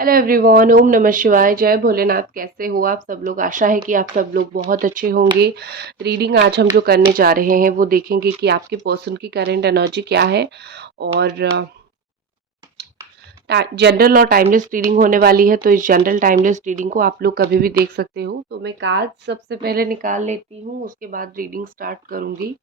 Hello everyone, ओम नमः शिवाय, जय भोलेनाथ। कैसे हो आप सब लोग? आशा है कि आप सब लोग बहुत अच्छे होंगे। रीडिंग आज हम जो करने जा रहे हैं वो देखेंगे कि आपके पर्सन की करंट एनर्जी क्या है। और जनरल और टाइमलेस रीडिंग होने वाली है, तो इस जनरल टाइमलेस रीडिंग को आप लोग कभी भी देख सकते हो। तो मैं कार्ड सबसे पहले निकाल लेती हूँ, उसके बाद रीडिंग स्टार्ट करूँगी।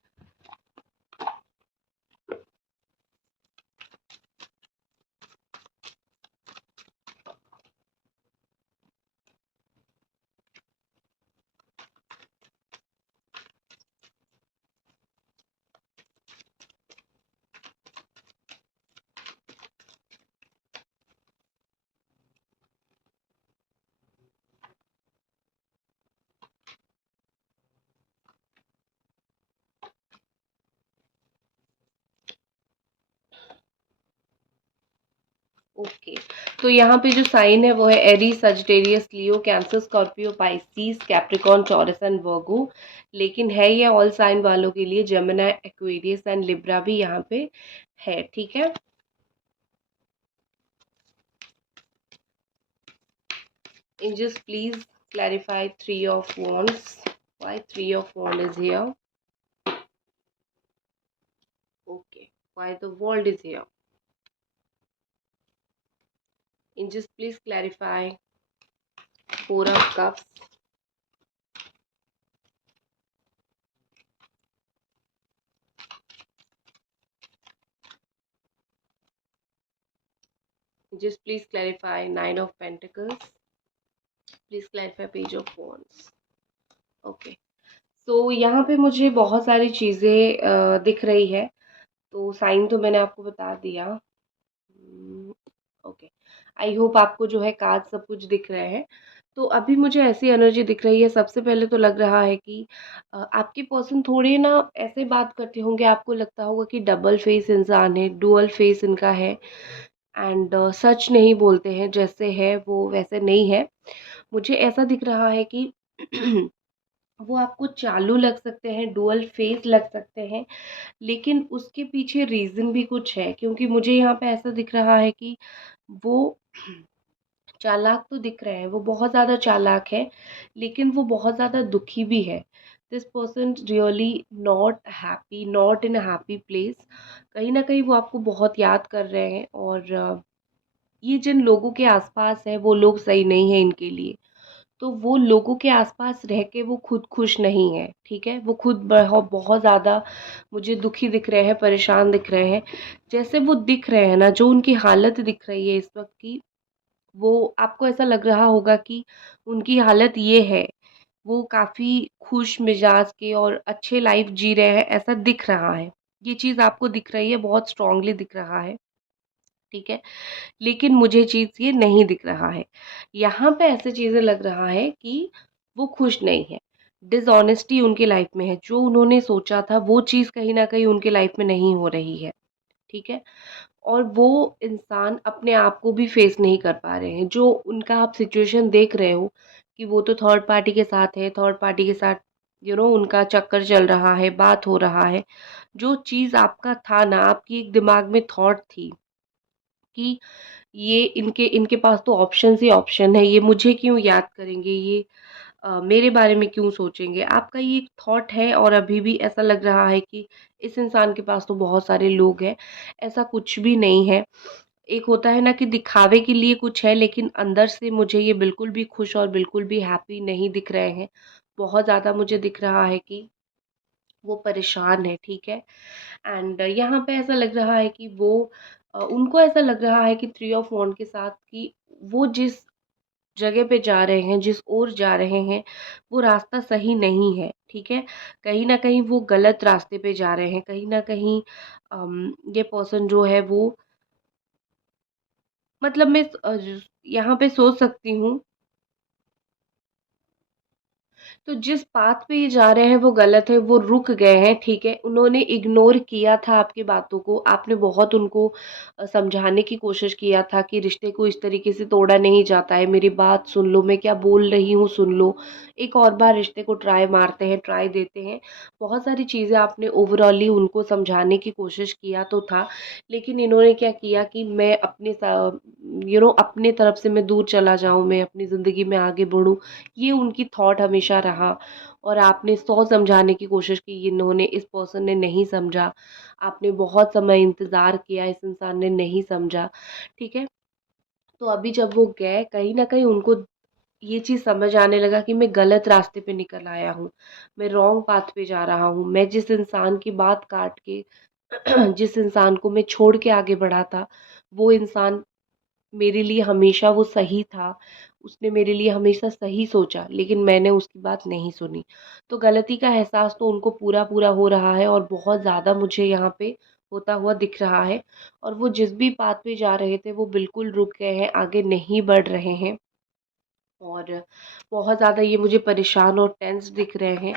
ओके, तो यहाँ पे जो साइन है वो है Aries, Sagittarius, Leo, cancer, Scorpio, Pisces, Capricorn, taurus and वर्गो। लेकिन है ये ऑल साइन वालों के लिए। जेमिनी, एक्वेरियस एंड लिब्रा भी यहाँ पे है। ठीक है, angels please clarify three of wands. Why three of wand is here? Okay, why the world is here? Angels please clarify four of cups. Just please clarify nine of pentacles. Please clarify page of wands. Okay, तो यहाँ पे मुझे बहुत सारी चीज़ें दिख रही है। तो साइन तो मैंने आपको बता दिया। ओके, आई होप आपको जो है कार्ड सब कुछ दिख रहे हैं। तो अभी मुझे ऐसी एनर्जी दिख रही है। सबसे पहले तो लग रहा है कि आपके पर्सन थोड़े ना ऐसे बात करते होंगे, आपको लगता होगा कि डबल फेस इंसान है, डुअल फेस इनका है। एंड सच नहीं बोलते हैं, जैसे है वो वैसे नहीं है। मुझे ऐसा दिख रहा है कि वो आपको चालू लग सकते हैं, डुअल फेस लग सकते हैं, लेकिन उसके पीछे रीज़न भी कुछ है। क्योंकि मुझे यहाँ पे ऐसा दिख रहा है कि वो चालाक तो दिख रहे हैं, वो बहुत ज़्यादा चालाक है, लेकिन वो बहुत ज़्यादा दुखी भी है। This person really not happy, not in a happy place. कहीं ना कहीं वो आपको बहुत याद कर रहे हैं। और ये जिन लोगों के आसपास है वो लोग सही नहीं है इनके लिए। तो वो लोगों के आसपास रह के वो खुद खुश नहीं है। ठीक है, वो खुद बहुत बहुत ज़्यादा मुझे दुखी दिख रहे हैं, परेशान दिख रहे हैं। जैसे वो दिख रहे हैं ना, जो उनकी हालत दिख रही है इस वक्त की, वो आपको ऐसा लग रहा होगा कि उनकी हालत ये है। वो काफ़ी खुश मिजाज के और अच्छे लाइफ जी रहे हैं, ऐसा दिख रहा है। ये चीज़ आपको दिख रही है, बहुत स्ट्रांगली दिख रहा है। ठीक है, लेकिन मुझे चीज़ ये नहीं दिख रहा है। यहाँ पे ऐसी चीज़ें लग रहा है कि वो खुश नहीं है। डिसऑनेस्टी उनकी लाइफ में है। जो उन्होंने सोचा था वो चीज़ कहीं न कहीं उनकी लाइफ में नहीं हो रही है। ठीक है? और वो इंसान अपने आप को भी फेस नहीं कर पा रहे हैं। जो उनका आप सिचुएशन देख रहे हो कि वो तो थर्ड पार्टी के साथ है, थर्ड पार्टी के साथ उनका चक्कर चल रहा है, बात हो रहा है। जो चीज़ आपका था ना, आपकी एक दिमाग में थॉट थी कि ये इनके इनके पास तो ऑप्शंस ही ऑप्शन है, ये मुझे क्यों याद करेंगे, ये मेरे बारे में क्यों सोचेंगे, आपका ये एक थॉट है। और अभी भी ऐसा लग रहा है कि इस इंसान के पास तो बहुत सारे लोग हैं। ऐसा कुछ भी नहीं है। एक होता है ना कि दिखावे के लिए कुछ है, लेकिन अंदर से मुझे ये बिल्कुल भी खुश और बिल्कुल भी हैप्पी नहीं दिख रहे हैं। बहुत ज़्यादा मुझे दिख रहा है कि वो परेशान है। ठीक है, एंड यहाँ पे ऐसा लग रहा है कि वो उनको ऐसा लग रहा है कि थ्री ऑफ वॉन्ड के साथ कि वो जिस जगह पे जा रहे हैं, जिस ओर जा रहे हैं, वो रास्ता सही नहीं है। ठीक है, कहीं न कहीं वो गलत रास्ते पे जा रहे हैं। कहीं न कहीं ये पर्सन जो है वो, मतलब मैं यहाँ पे सोच सकती हूँ तो जिस पाथ पे ये जा रहे हैं वो गलत है, वो रुक गए हैं, ठीक है। उन्होंने इग्नोर किया था आपकी बातों को, आपने बहुत उनको समझाने की कोशिश किया था कि रिश्ते को इस तरीके से तोड़ा नहीं जाता है, मेरी बात सुन लो, मैं क्या बोल रही हूँ सुन लो, एक और बार रिश्ते को ट्राई मारते हैं, ट्राई देते हैं। बहुत सारी चीज़ें आपने ओवरऑली उनको समझाने की कोशिश किया तो था, लेकिन इन्होंने क्या किया कि मैं अपने अपने तरफ से मैं दूर चला जाऊँ, मैं अपनी ज़िंदगी में आगे बढ़ूँ, ये उनकी थॉट हमेशा रहा। और आपने 100 समझाने की कोशिश की, इन्होंने इस पर्सन ने नहीं समझा। आपने बहुत समय इंतज़ार किया, इस इंसान ने नहीं समझा, ठीक है। तो अभी जब वो गए, कहीं न कहीं उनको ये चीज़ समझ आने लगा कि मैं गलत रास्ते पे निकल आया हूँ, मैं रॉन्ग पाथ पे जा रहा हूँ। मैं जिस इंसान की बात काट के जिस इंसान को मैं छोड़ के आगे बढ़ा था, वो इंसान मेरे लिए हमेशा वो सही था, उसने मेरे लिए हमेशा सही सोचा, लेकिन मैंने उसकी बात नहीं सुनी। तो गलती का एहसास तो उनको पूरा-पूरा हो रहा है और बहुत ज़्यादा मुझे यहाँ पे होता हुआ दिख रहा है। और वो जिस भी पाथ पे जा रहे थे, वो बिल्कुल रुक गए हैं, आगे नहीं बढ़ रहे हैं। और बहुत ज़्यादा ये मुझे परेशान और टेंस दिख रहे हैं।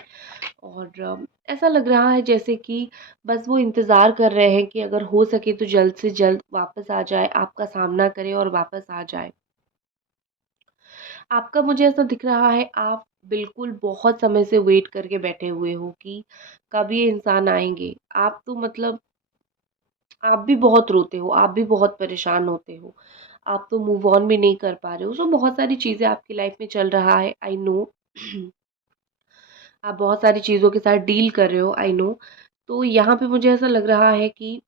और ऐसा लग रहा है जैसे कि बस वो इंतज़ार कर रहे हैं कि अगर हो सके तो जल्द से जल्द वापस आ जाए, आपका सामना करे और वापस आ जाए। आपका मुझे ऐसा दिख रहा है, आप बिल्कुल बहुत समय से वेट करके बैठे हुए हो कि कब ये इंसान आएँगे। आप तो मतलब आप भी बहुत रोते हो, आप भी बहुत परेशान होते हो। आप तो मूव ऑन भी नहीं कर पा रहे हो। सो बहुत सारी चीज़ें आपकी लाइफ़ में चल रहा है, आई नो। आप बहुत सारी चीज़ों के साथ डील कर रहे हो, आई नो। तो यहाँ पे मुझे ऐसा लग रहा है कि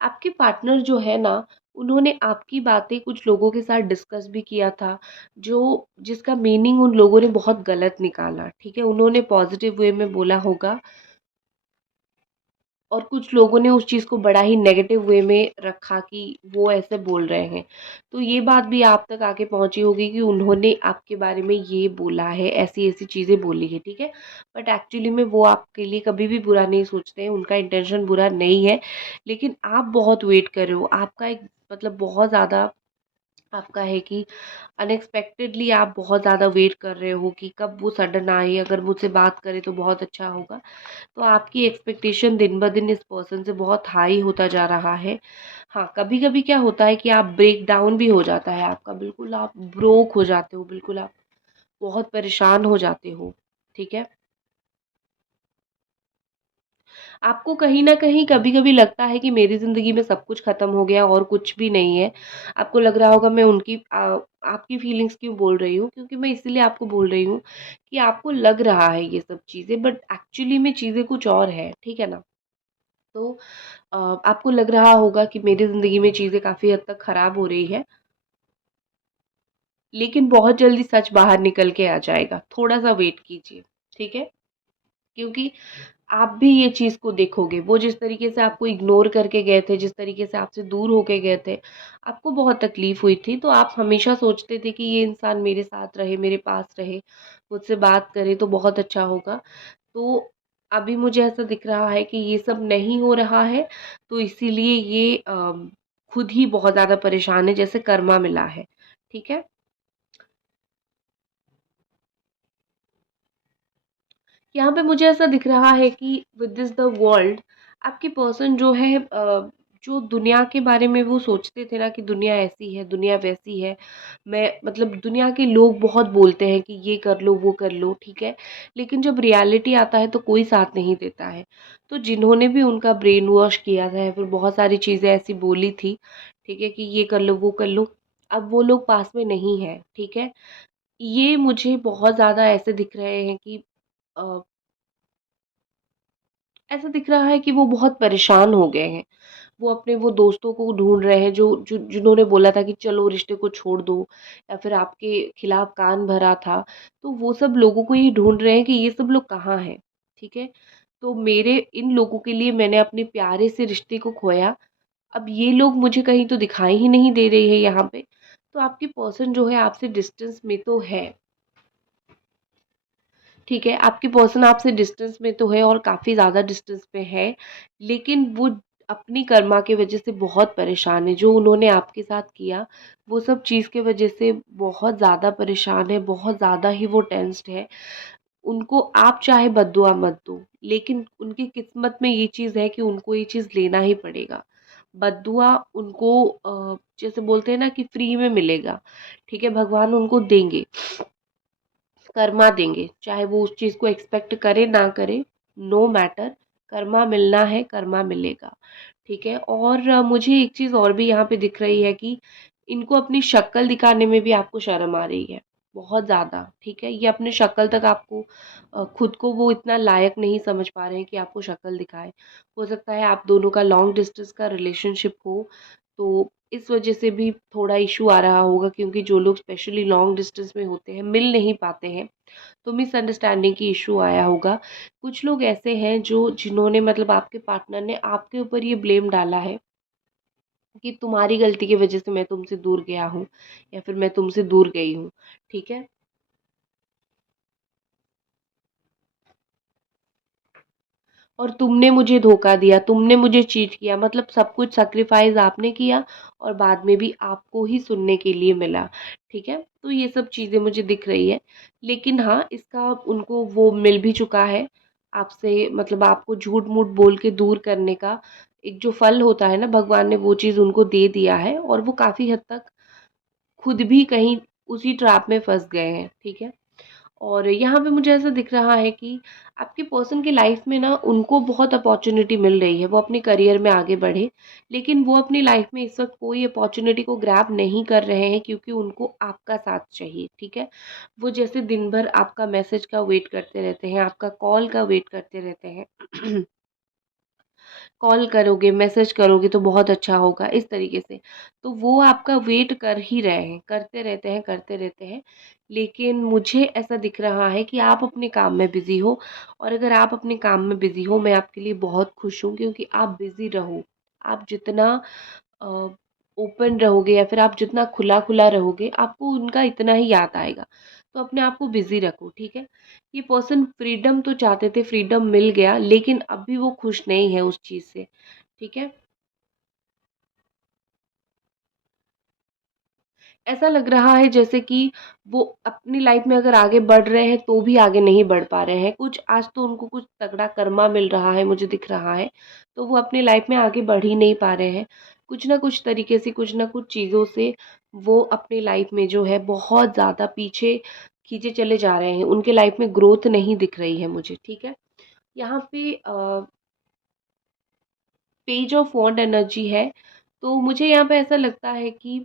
आपके पार्टनर जो है ना, उन्होंने आपकी बातें कुछ लोगों के साथ डिस्कस भी किया था, जो जिसका मीनिंग उन लोगों ने बहुत गलत निकाला, ठीक है? उन्होंने पॉज़िटिव वे में बोला होगा और कुछ लोगों ने उस चीज़ को बड़ा ही नेगेटिव वे में रखा कि वो ऐसे बोल रहे हैं। तो ये बात भी आप तक आके पहुँची होगी कि उन्होंने आपके बारे में ये बोला है, ऐसी-ऐसी चीज़ें बोली हैं, ठीक है? बट एक्चुअली में वो आपके लिए कभी भी बुरा नहीं सोचते हैं, उनका इंटेंशन बुरा नहीं है, लेकिन आप बहुत वेट कर रहे हो। आपका एक मतलब बहुत ज़्यादा आपका है कि अनएक्सपेक्टेडली आप बहुत ज़्यादा वेट कर रहे हो कि कब वो सडन आए, अगर मुझसे बात करे तो बहुत अच्छा होगा। तो आपकी एक्सपेक्टेशन दिन ब दिन इस पर्सन से बहुत हाई होता जा रहा है। हाँ, कभी-कभी क्या होता है कि आप ब्रेक डाउन भी हो जाता है आपका, बिल्कुल आप ब्रोक हो जाते हो, बिल्कुल आप बहुत परेशान हो जाते हो, ठीक है? आपको कहीं न कहीं कभी-कभी लगता है कि मेरी ज़िंदगी में सब कुछ ख़त्म हो गया और कुछ भी नहीं है। आपको लग रहा होगा मैं आपकी फीलिंग्स क्यों बोल रही हूँ, क्योंकि मैं इसीलिए आपको बोल रही हूँ कि आपको लग रहा है ये सब चीज़ें, बट एक्चुअली में चीज़ें कुछ और है, ठीक है ना? तो आपको लग रहा होगा कि मेरी ज़िंदगी में चीज़ें काफ़ी हद तक ख़राब हो रही है, लेकिन बहुत जल्दी सच बाहर निकल के आ जाएगा। थोड़ा-सा वेट कीजिए, ठीक है? क्योंकि आप भी ये चीज़ को देखोगे, वो जिस तरीके से आपको इग्नोर करके गए थे, जिस तरीके से आपसे दूर होके गए थे, आपको बहुत तकलीफ़ हुई थी, तो आप हमेशा सोचते थे कि ये इंसान मेरे साथ रहे, मेरे पास रहे, मुझसे बात करे तो बहुत अच्छा होगा। तो अभी मुझे ऐसा दिख रहा है कि ये सब नहीं हो रहा है, तो इसीलिए ये खुद ही बहुत ज़्यादा परेशान है, जैसे कर्मा मिला है, ठीक है? यहाँ पे मुझे ऐसा दिख रहा है कि विद दिस द वर्ल्ड आपकी पर्सन जो है जो दुनिया के बारे में वो सोचते थे ना कि दुनिया ऐसी है, दुनिया वैसी है। मैं मतलब दुनिया के लोग बहुत बोलते हैं कि ये कर लो, वो कर लो, ठीक है? लेकिन जब रियलिटी आता है तो कोई साथ नहीं देता है। तो जिन्होंने भी उनका ब्रेन वॉश किया था या फिर बहुत सारी चीज़ें ऐसी बोली थी, ठीक है, कि ये कर लो, वो कर लो, अब वो लोग पास में नहीं हैं, ठीक है? ये मुझे बहुत ज़्यादा ऐसे दिख रहे हैं कि अ ऐसा दिख रहा है कि वो बहुत परेशान हो गए हैं। वो अपने वो दोस्तों को ढूँढ रहे हैं जो जिन्होंने बोला था कि चलो रिश्ते को छोड़ दो या फिर आपके खिलाफ कान भरा था। तो वो सब लोगों को ये ढूँढ रहे हैं कि ये सब लोग कहाँ हैं, ठीक है? तो मेरे इन लोगों के लिए मैंने अपने प्यारे से रिश्ते को खोया। अब ये लोग मुझे कहीं तो दिखाई ही नहीं दे रहे हैं यहाँ पे। तो आपकी पर्सन जो है आपसे डिस्टेंस में तो है। ठीक है, आपकी पर्सन आपसे डिस्टेंस में तो है और काफ़ी ज़्यादा डिस्टेंस पे है, लेकिन वो अपनी कर्मा की वजह से बहुत परेशान है। जो उन्होंने आपके साथ किया, वो सब चीज़ की वजह से बहुत ज़्यादा परेशान है, बहुत ज़्यादा ही वो टेंस्ड है। उनको आप चाहे बद्दुआ मत दो, लेकिन उनकी किस्मत में ये चीज़ है कि उनको ये चीज़ लेना ही पड़ेगा। बद्दुआ उनको जैसे बोलते हैं ना कि फ्री में मिलेगा, ठीक है? भगवान उनको देंगे, कर्मा देंगे, चाहे वो उस चीज़ को एक्सपेक्ट करे ना करे, नो मैटर, कर्मा मिलना है, कर्मा मिलेगा, ठीक है? और मुझे एक चीज़ और भी यहाँ पे दिख रही है कि इनको अपनी शक्ल दिखाने में भी आपको शर्म आ रही है, बहुत ज़्यादा, ठीक है? ये अपने शक्ल तक आपको खुद को वो इतना लायक नहीं समझ पा रहे हैं कि आपको शक्ल दिखाएँ। हो सकता है आप दोनों का लॉन्ग डिस्टेंस का रिलेशनशिप हो, तो इस वजह से भी थोड़ा इश्यू आ रहा होगा, क्योंकि जो लोग स्पेशली लॉन्ग डिस्टेंस में होते हैं, मिल नहीं पाते हैं, तो मिसअंडरस्टैंडिंग की इशू आया होगा। कुछ लोग ऐसे हैं जो जिन्होंने मतलब आपके पार्टनर ने आपके ऊपर ये ब्लेम डाला है कि तुम्हारी गलती की वजह से मैं तुमसे दूर गया हूँ या फिर मैं तुमसे दूर गई हूँ, ठीक है? और तुमने मुझे धोखा दिया, तुमने मुझे चीट किया, मतलब सब कुछ सैक्रिफाइस आपने किया और बाद में भी आपको ही सुनने के लिए मिला, ठीक है? तो ये सब चीज़ें मुझे दिख रही है। लेकिन हाँ, इसका उनको वो मिल भी चुका है आपसे, मतलब आपको झूठ-मूठ बोल के दूर करने का एक जो फल होता है ना, भगवान ने वो चीज़ उनको दे दिया है और वो काफ़ी हद तक खुद भी कहीं उसी ट्रैप में फँस गए हैं, ठीक है? और यहाँ पे मुझे ऐसा दिख रहा है कि आपके पर्सन की लाइफ में ना उनको बहुत अपॉर्चुनिटी मिल रही है, वो अपने करियर में आगे बढ़े, लेकिन वो अपनी लाइफ में इस वक्त कोई अपॉर्चुनिटी को ग्रैब नहीं कर रहे हैं, क्योंकि उनको आपका साथ चाहिए, ठीक है? वो जैसे दिन भर आपका मैसेज का वेट करते रहते हैं, आपका कॉल का वेट करते रहते हैं। कॉल करोगे, मैसेज करोगे तो बहुत अच्छा होगा, इस तरीके से। तो वो आपका वेट कर ही रहे हैं, करते रहते हैं। लेकिन मुझे ऐसा दिख रहा है कि आप अपने काम में बिज़ी हो, और अगर आप अपने काम में बिज़ी हो, मैं आपके लिए बहुत खुश हूँ, क्योंकि आप बिज़ी रहो। आप जितना अ, ओपन रहोगे या फिर आप जितना खुला-खुला रहोगे, आपको उनका इतना ही याद आएगा। तो अपने आप को बिज़ी रखो, ठीक है? ये पर्सन फ्रीडम तो चाहते थे, फ्रीडम मिल गया, लेकिन अब भी वो खुश नहीं है उस चीज़ से, ठीक है? ऐसा लग रहा है जैसे कि वो अपनी लाइफ में अगर आगे बढ़ रहे हैं तो भी आगे नहीं बढ़ पा रहे हैं। कुछ आज तो उनको कुछ तगड़ा कर्मा मिल रहा है, मुझे दिख रहा है, तो वो अपनी लाइफ में आगे बढ़ ही नहीं पा रहे हैं। कुछ ना कुछ तरीके से, कुछ ना कुछ चीज़ों से वो अपनी लाइफ में जो है बहुत ज़्यादा पीछे खींचे चले जा रहे हैं। उनके लाइफ में ग्रोथ नहीं दिख रही है मुझे, ठीक है? यहाँ पे पेज ऑफ वॉन्ड एनर्जी है, तो मुझे यहाँ पे ऐसा लगता है कि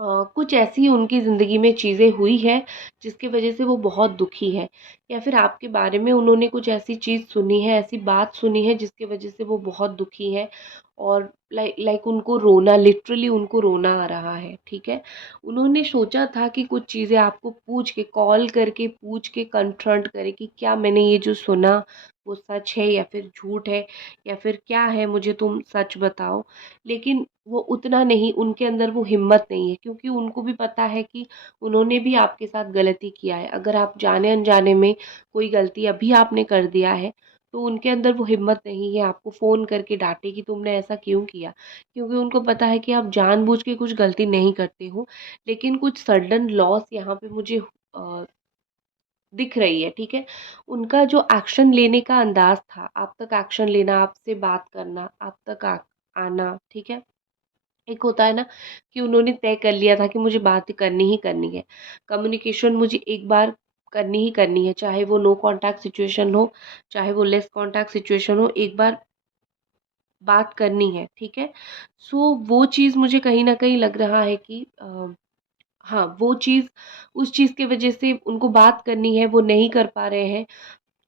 कुछ ऐसी उनकी ज़िंदगी में चीज़ें हुई हैं जिसकी वजह से वो बहुत दुखी हैं, या फिर आपके बारे में उन्होंने कुछ ऐसी चीज़ सुनी है, ऐसी बात सुनी है जिसकी वजह से वो बहुत दुखी हैं, और लाइक उनको रोना, लिटरली उनको रोना आ रहा है, ठीक है? उन्होंने सोचा था कि कुछ चीज़ें आपको पूछ के, कॉल करके पूछ के कन्फ्रंट करें कि क्या मैंने ये जो सुना वो सच है या फिर झूठ है, या फिर क्या है, मुझे तुम सच बताओ। लेकिन वो उतना नहीं, उनके अंदर वो हिम्मत नहीं है, क्योंकि उनको भी पता है कि उन्होंने भी आपके साथ गलती किया है। अगर आप जाने अनजाने में कोई गलती अभी आपने कर दिया है, तो उनके अंदर वो हिम्मत नहीं है आपको फ़ोन करके डांटे कि तुमने ऐसा क्यों किया, क्योंकि उनको पता है कि आप जानबूझ के कुछ गलती नहीं करते हो। लेकिन कुछ सडन लॉस यहाँ पे मुझे दिख रही है, ठीक है? उनका जो एक्शन लेने का अंदाज था, आप तक एक्शन लेना, आपसे बात करना, आप तक आना, ठीक है? एक होता है ना कि उन्होंने तय कर लिया था कि मुझे बात करनी ही करनी है। कम्युनिकेशन मुझे एक बार करनी ही करनी है, चाहे वो नो कॉन्टैक्ट सिचुएशन हो, चाहे वो लेस कॉन्टैक्ट सिचुएशन हो, एक बार बात करनी है, ठीक है? सो वो चीज़ मुझे कहीं न कहीं लग रहा है कि हाँ, वो चीज़, उस चीज़ की वज़ह से उनको बात करनी है, वो नहीं कर पा रहे हैं।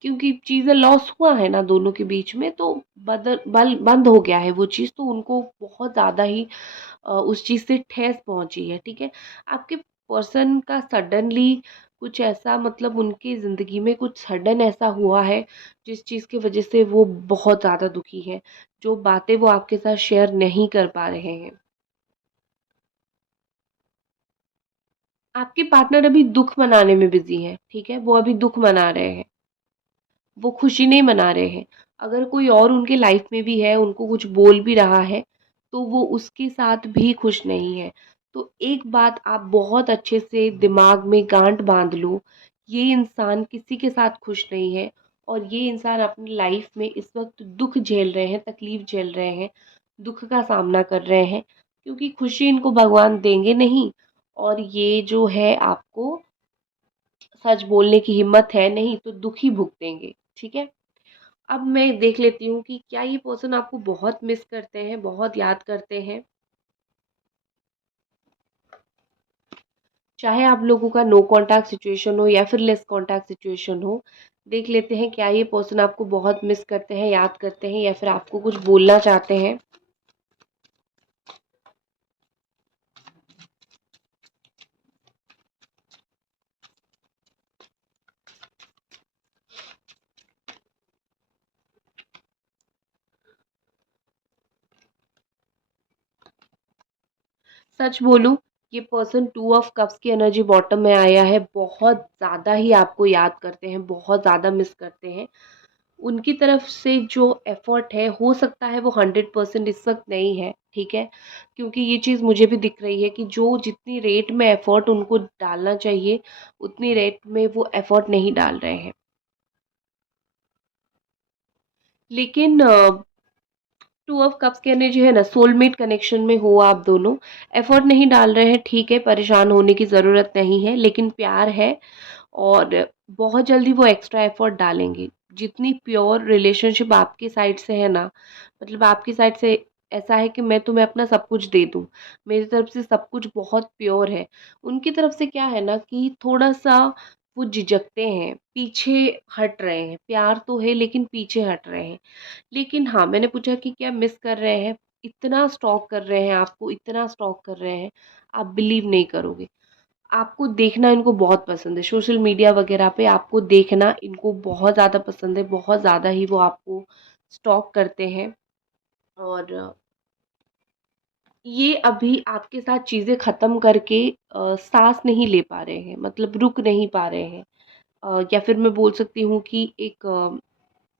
क्योंकि चीज़ें लॉस हुआ है ना दोनों के बीच में, तो बदल बल बंद हो गया है वो चीज़, तो उनको बहुत ज़्यादा ही उस चीज़ से ठेस पहुँची है, ठीक है? आपके पर्सन का सडनली कुछ ऐसा, मतलब उनकी ज़िंदगी में कुछ सडन ऐसा हुआ है जिस चीज़ की वज़ह से वो बहुत ज़्यादा दुखी हैं, जो बातें वो आपके साथ शेयर नहीं कर पा रहे हैं। आपके पार्टनर अभी दुःख मनाने में बिज़ी हैं, ठीक है? वो अभी दुःख मना रहे हैं। वो खुशी नहीं मना रहे हैं। अगर कोई और उनके लाइफ में भी है, उनको कुछ बोल भी रहा है, तो वो उसके साथ भी खुश नहीं है। तो एक बात आप बहुत अच्छे से दिमाग में गांठ बांध लो, ये इंसान किसी के साथ खुश नहीं है और ये इंसान अपनी लाइफ में इस वक्त दुख झेल रहे हैं, तकलीफ झेल रहे हैं, दुख का सामना कर रहे हैं, क्योंकि खुशी इनको भगवान देंगे नहीं। और ये जो है आपको सच बोलने की हिम्मत है नहीं तो दुख ही भुगतेंगे। ठीक है। अब मैं देख लेती हूँ कि क्या ये पर्सन आपको बहुत मिस करते हैं, बहुत याद करते हैं। चाहे आप लोगों का नो कांटेक्ट सिचुएशन हो या फिर लेस कांटेक्ट सिचुएशन हो, देख लेते हैं क्या ये पर्सन आपको बहुत मिस करते हैं, याद करते हैं, या फिर आपको कुछ बोलना चाहते हैं। सच बोलूं, ये पर्सन टू ऑफ कप्स की एनर्जी बॉटम में आया है, बहुत ज़्यादा ही आपको याद करते हैं, बहुत ज़्यादा मिस करते हैं। उनकी तरफ से जो एफर्ट है, हो सकता है वो 100% इस वक्त नहीं है। ठीक है। क्योंकि ये चीज़ मुझे भी दिख रही है कि जो जितनी रेट में एफर्ट उनको डालना चाहिए, उतनी रेट में वो एफर्ट नहीं डाल रहे हैं। लेकिन टू ऑफ कप्स की एनर्जी है ना, सोलमेट कनेक्शन में हो आप दोनों, एफर्ट नहीं डाल रहे हैं, ठीक है, परेशान होने की ज़रूरत नहीं है, लेकिन प्यार है और बहुत जल्दी वो एक्स्ट्रा एफर्ट डालेंगे। जितनी प्योर रिलेशनशिप आपकी साइड से है ना, मतलब आपकी साइड से ऐसा है कि मैं तुम्हें अपना सब कुछ दे दूँ, मेरी तरफ से सब कुछ बहुत प्योर है। उनकी तरफ से क्या है ना कि थोड़ा-सा वो झिझकते हैं, पीछे हट रहे हैं, प्यार तो है लेकिन पीछे हट रहे हैं। लेकिन हाँ, मैंने पूछा कि क्या मिस कर रहे हैं? इतना स्टॉक कर रहे हैं आपको, इतना स्टॉक कर रहे हैं, आप बिलीव नहीं करोगे। आपको देखना इनको बहुत पसंद है, सोशल मीडिया वगैरह पे आपको देखना इनको बहुत ज़्यादा पसंद है, बहुत ज़्यादा ही वो आपको स्टॉक करते हैं। और ये अभी आपके साथ चीज़ें ख़त्म करके साँस नहीं ले पा रहे हैं, मतलब रुक नहीं पा रहे हैं। या फिर मैं बोल सकती हूँ कि एक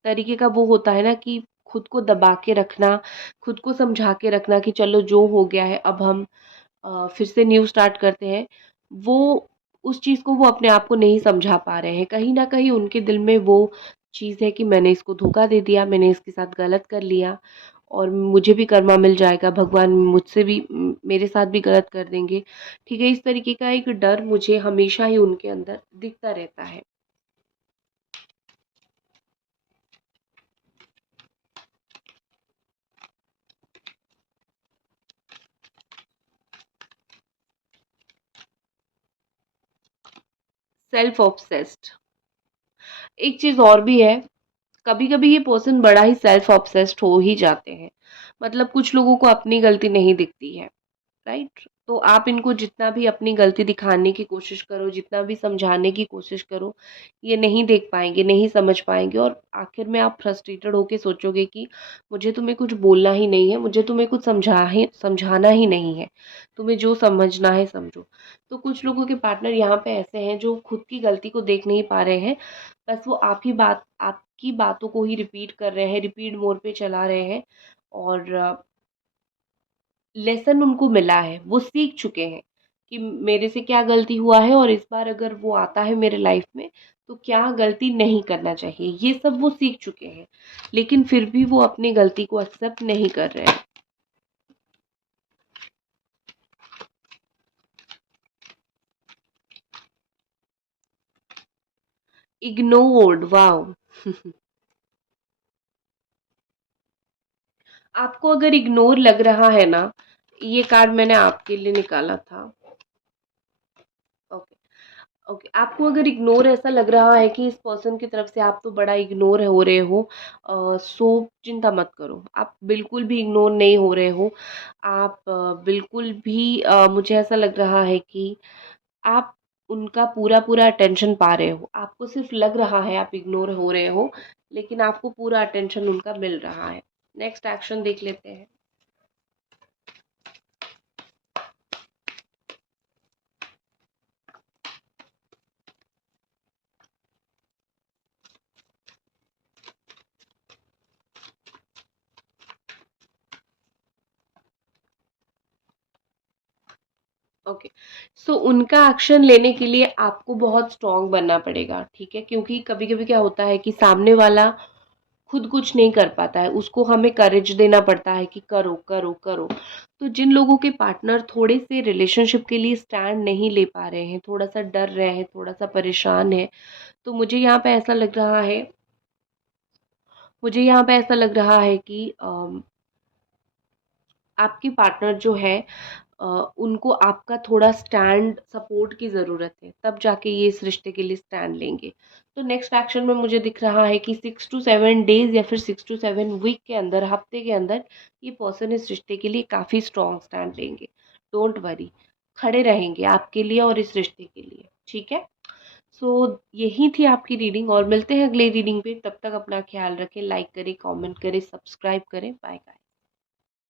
तरीके का वो होता है ना कि खुद को दबा के रखना, खुद को समझा के रखना कि चलो जो हो गया है अब हम फिर से न्यू स्टार्ट करते हैं। वो उस चीज़ को वो अपने आप को नहीं समझा पा रहे हैं। कहीं न कहीं उनके दिल में वो चीज़ है कि मैंने इसको धोखा दे दिया, मैंने इसके साथ गलत कर लिया और मुझे भी कर्मा मिल जाएगा, भगवान मुझसे भी मेरे साथ भी गलत कर देंगे। ठीक है, इस तरीके का एक डर मुझे हमेशा ही उनके अंदर दिखता रहता है। Self obsessed. एक चीज़ और भी है, कभी-कभी ये पर्सन बड़ा ही सेल्फ ऑब्सेस्ड हो ही जाते हैं। मतलब कुछ लोगों को अपनी गलती नहीं दिखती है। राइट। तो आप इनको जितना भी अपनी गलती दिखाने की कोशिश करो, जितना भी समझाने की कोशिश करो, ये नहीं देख पाएंगे, नहीं समझ पाएंगे और आखिर में आप फ्रस्ट्रेटेड होके सोचोगे कि मुझे तुम्हें कुछ बोलना ही नहीं है, मुझे तुम्हें कुछ समझाना ही नहीं है, तुम्हें जो समझना है समझो। तो कुछ लोगों के पार्टनर यहाँ पे ऐसे हैं जो खुद की गलती को देख नहीं पा रहे हैं, बस वो आपकी बातों को ही रिपीट कर रहे हैं, रिपीट मोड पे चला रहे हैं और लेसन उनको मिला है, वो सीख चुके हैं कि मेरे से क्या गलती हुआ है और इस बार अगर वो आता है मेरे लाइफ में तो क्या गलती नहीं करना चाहिए, ये सब वो सीख चुके हैं। लेकिन फिर भी वो अपनी गलती को एक्सेप्ट नहीं कर रहे हैं। Ignored, wow. आपको अगर इग्नोर लग रहा है ना, ये कार्ड मैंने आपके लिए निकाला था। ओके। ओके, आपको अगर इग्नोर ऐसा लग रहा है कि इस पर्सन की तरफ से आप तो बड़ा इग्नोर हो रहे हो, सो चिंता मत करो, आप बिल्कुल भी इग्नोर नहीं हो रहे हो। आप बिल्कुल भी मुझे ऐसा लग रहा है कि आप उनका पूरा पूरा अटेंशन पा रहे हो, आपको सिर्फ लग रहा है आप इग्नोर हो रहे हो, लेकिन आपको पूरा अटेंशन उनका मिल रहा है। नेक्स्ट एक्शन देख लेते हैं। ओके। सो उनका एक्शन लेने के लिए आपको बहुत स्ट्रांग बनना पड़ेगा, ठीक है? क्योंकि कभी-कभी क्या होता है कि सामने वाला खुद कुछ नहीं कर पाता है, उसको हमें करेज देना पड़ता है कि करो, करो, करो। तो जिन लोगों के पार्टनर थोड़े-से रिलेशनशिप के लिए स्टैंड नहीं ले पा रहे हैं, थोड़ा-सा डर रहे हैं, थोड़ा-सा परेशान हैं, तो मुझे यहाँ पे ऐसा लग रहा है कि आपके पार्टनर जो है अ, उनको आपका थोड़ा स्टैंड सपोर्ट की ज़रूरत है, तब जाके ये इस रिश्ते के लिए स्टैंड लेंगे। तो नेक्स्ट एक्शन में मुझे दिख रहा है कि 6 टू 7 डेज़ या फिर 6 टू 7 वीक के अंदर, हफ्ते के अंदर ये पर्सन इस रिश्ते के लिए काफ़ी स्ट्रॉन्ग स्टैंड लेंगे। डोंट वरी, खड़े रहेंगे आपके लिए और इस रिश्ते के लिए, ठीक है? सो यही थी आपकी रीडिंग और मिलते हैं अगले रीडिंग पे। तब तक अपना ख्याल रखें, लाइक करें, कमेंट करें, सब्सक्राइब करें। Bye bye.